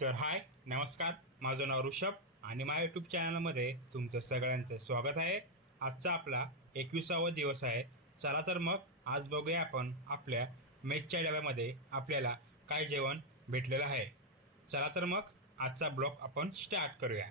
तर हाय नमस्कार. माझं नाव ऋषभ आणि माझ्या यूट्यूब चॅनलमध्ये तुमचं सगळ्यांचं स्वागत आहे. आजचा आपला एकविसावा दिवस आहे. चला तर मग आज बघूया आपण आपल्या मेजच्या डब्यामध्ये आपल्याला काय जेवण भेटलेलं आहे. चला तर मग आजचा ब्लॉग आपण स्टार्ट करूया.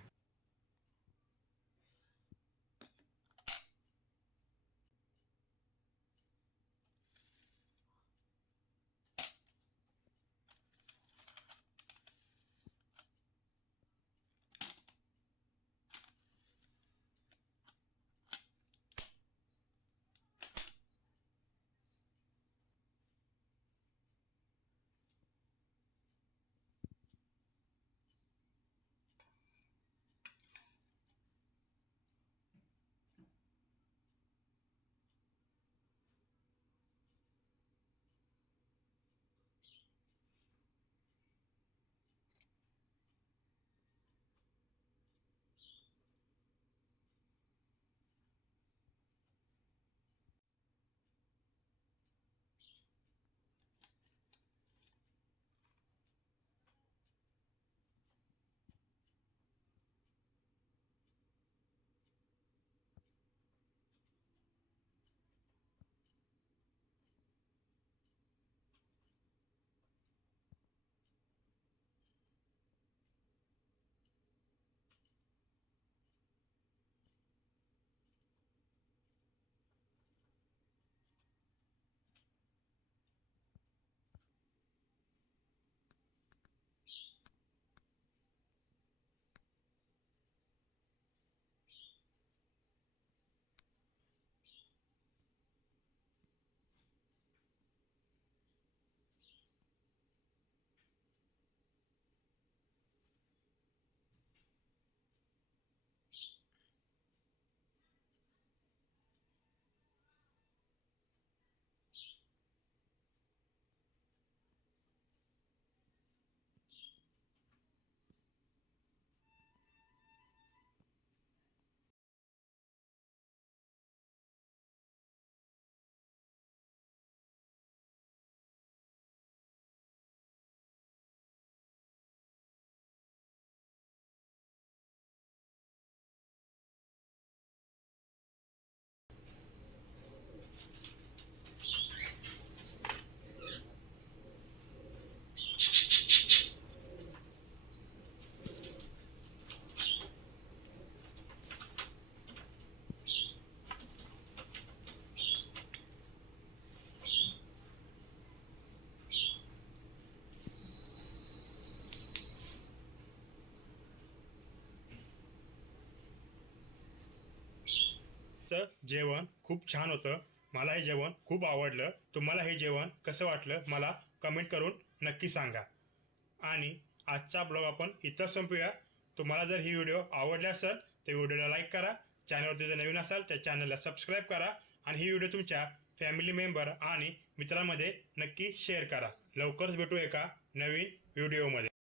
आजचं जेवण खूप छान होतं. मला हे जेवण खूप आवडलं. तुम्हाला हे जेवण कसं वाटलं मला कमेंट करून नक्की सांगा. आणि आजचा ब्लॉग आपण इथं संपूया. तुम्हाला जर ही व्हिडिओ आवडली असेल तर व्हिडिओला लाईक करा. चॅनलवरती जर नवीन असाल तर चॅनलला सबस्क्राईब करा. आणि ही व्हिडिओ तुमच्या फॅमिली मेंबर आणि मित्रांमध्ये नक्की शेअर करा. लवकरच भेटू एका नवीन व्हिडिओमध्ये